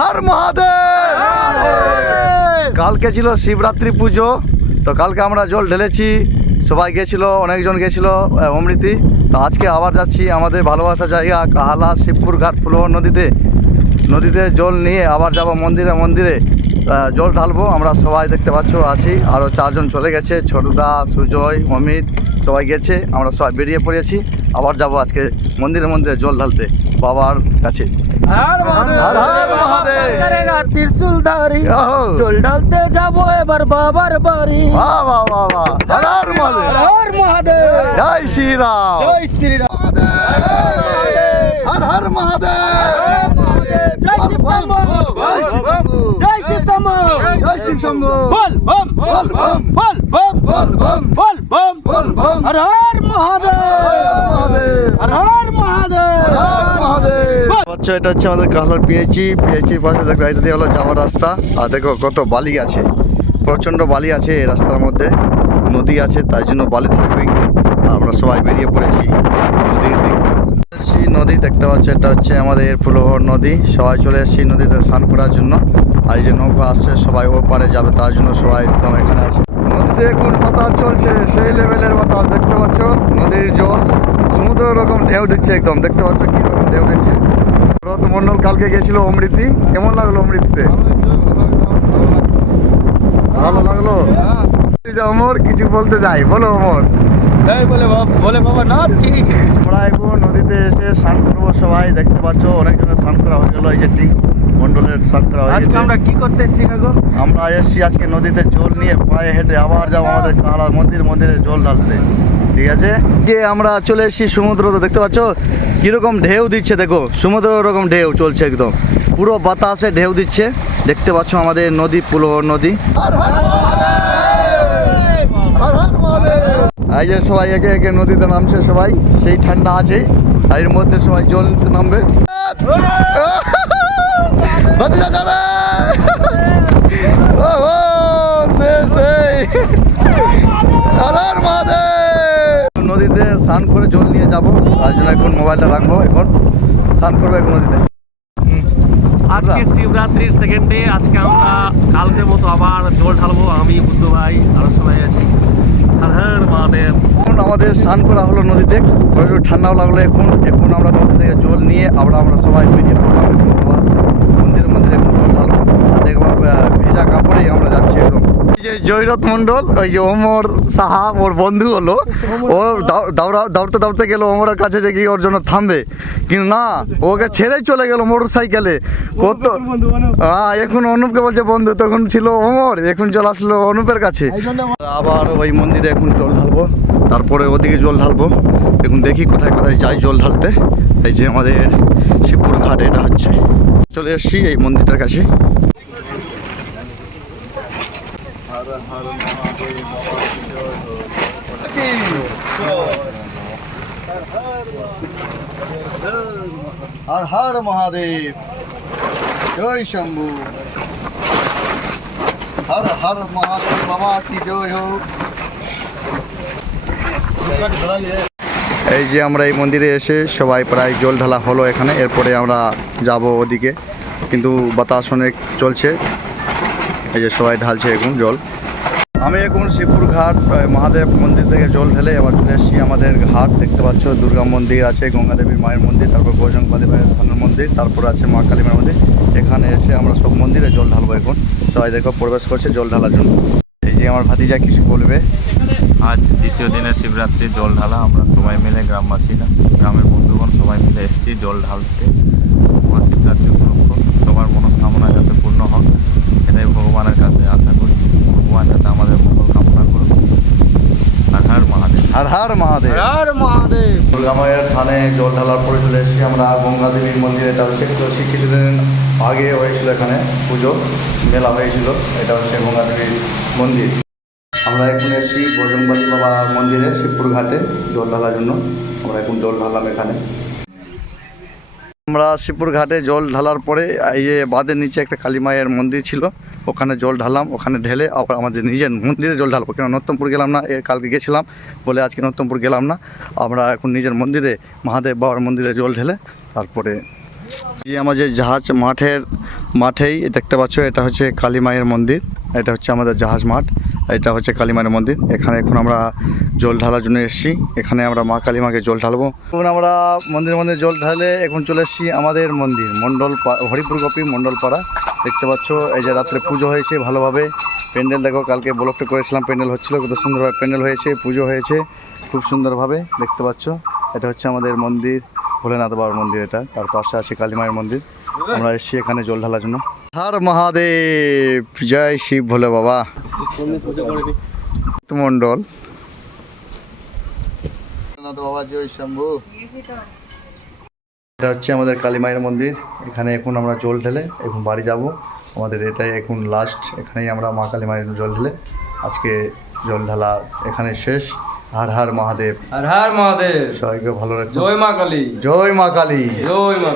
হর মহাদেব। কালকে ছিল শিবরাত্রি পুজো, তো কালকে আমরা জল ঢেলেছি, সবাই গেছিল, অনেকজন গেছিল অমৃতি। তো আজকে আবার যাচ্ছি আমাদের ভালোবাসা জায়গা কাহালা শিবপুর ঘাট ফুলহর নদীতে জল নিয়ে আবার যাব মন্দিরে মন্দিরে জল ঢালবো। আমরা সবাই দেখতে পাচ্ছ আছি, আরও 4 জন চলে গেছে, ছোটদা, সুজয়, অমিত সবাই গেছে, আমরা সবাই বেরিয়ে পড়েছি। আবার যাব আজকে মন্দিরে মন্দিরে জল ঢালতে বাবার কাছে। ত্রিশুলধারী জল ঢালতে যাবো এবার বাবার বাড়ি। জয় শ্রীরাম, জয় শ্রীরাম, হর হর মহাদেব, জয় শিব শম্ভু, জয় শিব শম্ভু, জয় শিব শম্ভু, বল বম বল বম বল বম বল বম বল বম বল বম, হর হর মহাদেব, হর হর মহাদেব, আচ্ছা এটা হচ্ছে আমাদের কাহলার পিএইচির পাশে দেখো, এটা দিয়ে হলো যাওয়ার রাস্তা। আর দেখো কত বালি আছে, প্রচণ্ড বালি আছে এই রাস্তার মধ্যে, নদী আছে তাই জন্য বালি থাকবেই। আমরা সবাই বেরিয়ে পড়েছি নদীর দিকে। নদী দেখতে পাচ্ছি, এটা হচ্ছে আমাদের ফুলহর নদী। সবাই চলে এসেছি নদীতে স্নান করার জন্য। আর এই যে নৌকা আসছে, সবাই ও পারে যাবে তার জন্য সবাই একদম এখানে আছে। নদীতে এখন বাতাস চলছে, সেই লেভেলের বাতাস দেখতে পাচ্ছ, নদীর জল সমুদ্র রকম ঢেউ দিচ্ছে, একদম দেখতে পাচ্ছ কীরকম ঢেউ দিচ্ছে। রত মন্ডল কালকে গেছিল অমৃতি, কেমন লাগলো অমৃতিতে? ভালো লাগলো। অমর কিছু বলতে যাই, বলো অমর। বলে বাবা না ঠিক। আমরা এখন নদীতে এসে স্নান করবো, সবাই দেখতে পাচ্ছ অনেকজনের স্নান করা হয়ে গেল। এই যে টিঙ্কু মন্ডলের স্নান করা হয়ে গেছে। আমরা কি করতে এসেছি কাকু? আমরা এসেছি আজকে নদীতে জল নিয়ে, পায়ে হেঁটে আবার যাবো আমাদের কাহালা মন্দিরে জল ঢালতে, ঠিক আছে? যে আমরা চলে এসেছি সমুদ্র, তো দেখতে পাচ্ছ কিরকম ঢেউ দিচ্ছে, দেখো সমুদ্র রকম ঢেউ চলছে, একদম পুরো বাতাসে ঢেউ দিচ্ছে। দেখতে পাচ্ছ আমাদের নদী, ফুলহর নদী। এই যে সবাই একে একে নদীতে নামছে, সবাই সেই ঠান্ডা আছে, আর এর মধ্যে সবাই জল নিতে নামবে। নদীতে স্নান করে জল নিয়ে যাবো, তার জন্য এখন মোবাইলটা রাখবো, এখন স্নান করবো এখন নদীতে। আজকে শিবরাত্রির সেকেন্ড ডে, আজকে আমরা কালকের মতো আবার জল ঢালবো। আমি বুদ্ধ ভাই আরো সবাই আছি। হর হর মহাদেব। এখন আমাদের স্নান করা হলো নদীতে, প্রচুর ঠান্ডাও লাগলো। এখন আমরা নদী থেকে জল নিয়ে আমরা সবাই বেরিয়ে পড়লাম এখন আবার মন্দিরে এখন জল ঢালবো। আর দেখবো ভেজা কাপড়েই আমরা যাচ্ছি একদম। এই যে জয়রথ মণ্ডল, ওই যে ওমর সাহা ওর বন্ধু হলো, ও দৌড়তে গেল ওমরের কাছে, যে কি ওর জন্য থামবে, কিন্তু না, ওকে ছেড়েই চলে গেল মোটর সাইকেলে। কত এখন অনুপকে বলছে বন্ধু, তখন ছিল ওমর, এখন চলে আসলো অনুপের কাছে। আবার ওই মন্দিরে এখন জল ঢালবো, তারপরে ওদিকে জল ঢালবো। এখন দেখি কোথায় কোথায় যাই জল ঢালতে। এই যে আমাদের শিবপুর ঘাট, এটা হচ্ছে, চলে এসছি এই মন্দিরটার কাছে। হর হর মহাদেব, জয় শম্ভু, হর হর মহাদেব বাবা কি জয় হোক। এই যে আমরা এই মন্দিরে এসে সবাই প্রায় জল ঢালা হলো এখানে, এরপরে আমরা যাব ওদিকে, কিন্তু বাতাস অনেক চলছে। এই যে সবাই ঢালছে এখন জল। আমি এখন শিবপুর ঘাট মহাদেব মন্দির থেকে জল ঢেলে এবার চলে এসেছি আমাদের ঘাট। দেখতে পাচ্ছ দুর্গা মন্দির আছে, গঙ্গা দেবীর মায়ের মন্দির, তারপর বজরংবলী ভাইয়ের থানের মন্দির, তারপর আছে মা কালী মায়ের মন্দির। এখানে এসে আমরা সব মন্দিরে জল ঢালবো এখন। সবাই দেখো প্রবেশ করছে জল ঢালার জন্য। এই যে আমার ভাতিজা কিছু বলবে। আজ দ্বিতীয় দিনের শিবরাত্রি জল ঢালা, আমরা সবাই মিলে গ্রামবাসীরা, গ্রামের বন্ধুগণ সবাই মিলে এসেছি জল ঢালতে। মহাশিবরাত্রি উপলক্ষ সবার মনস্কামনা যাতে পূর্ণ হোক, এটাই ভগবানের কাছে আশা করি। ভগবান যাতে আমাদের মঙ্গল কামনা করুন। হর হর মহাদেব, হর হর মহাদেব, হর মহাদেব। দুর্গা মায়ের থানে জল ঢালার পরে চলে এসেছি আমরা গঙ্গা দেবীর মন্দিরে। এটা হচ্ছে কিছুদিন আগে হয়েছিল, এখানে পুজো মেলা হয়েছিল। এটা হচ্ছে গঙ্গা দেবীর মন্দির। আমরা এখন এসেছি বজরংবলী বাবার মন্দিরে শিবপুর ঘাটে জল ঢালার জন্য। আমরা এখন জল ঢাললাম এখানে। আমরা শিবপুর ঘাটে জল ঢালার পরে এই যে বাঁধের নিচে একটা কালী মায়ের মন্দির ছিল, ওখানে জল ঢাললাম। ওখানে ঢেলে আবার আমাদের নিজের মন্দিরে জল ঢালবো, কেন নর্তমপুর গেলাম না, এর কালকে গেছিলাম বলে আজকে নর্তমপুর গেলাম না। আমরা এখন নিজের মন্দিরে মহাদেব বাবার মন্দিরে জল ঢেলে তারপরে যে আমাদের জাহাজ মাঠেই দেখতে পাচ্ছ, এটা হচ্ছে কালী মায়ের মন্দির। এটা হচ্ছে আমাদের জাহাজ মাঠ, এটা হচ্ছে কালী মায়ের মন্দির। এখানে এখন আমরা জল ঢালার জন্য এসেছি। এখানে আমরা মা কালী মাকে জল ঢালবো। এখন আমরা মন্দিরে জল ঢালে এখন চলে এসেছি আমাদের মন্দির হরিপুর গোপী মণ্ডলপাড়া। দেখতে পাচ্ছ এই যে রাত্রে পুজো হয়েছে ভালোভাবে। প্যান্ডেল দেখো, কালকে ব্লকটা করেছিলাম, প্যান্ডেল হচ্ছিলো, কত সুন্দরভাবে প্যান্ডেল হয়েছে, পুজো হয়েছে খুব সুন্দরভাবে। দেখতে পাচ্ছ এটা হচ্ছে আমাদের মন্দির, ভোলেনাথ বাবার মন্দির এটা। তার পাশে আছে কালী মায়ের মন্দির। আমরা এসেছি এখানে জল ঢালার জন্য। হর মহাদেব, জয় শিব ভোলে বাবা মন্ডল। বাবা জয় শম্ভু। এটা হচ্ছে আমাদের কালী মায়ের মন্দির। এখানে এখন আমরা জল ঢেলে এখন বাড়ি যাব। আমাদের এটাই এখন লাস্ট, এখানেই আমরা মা কালী মায়ের জল ঢেলে আজকে জল ঢালা এখানে শেষ। হর হর মহাদেব, হর হর মহাদেব, সবাইকে ভালো রাখছো। জয় মা কালী, জয় মা কালী। জয় মা।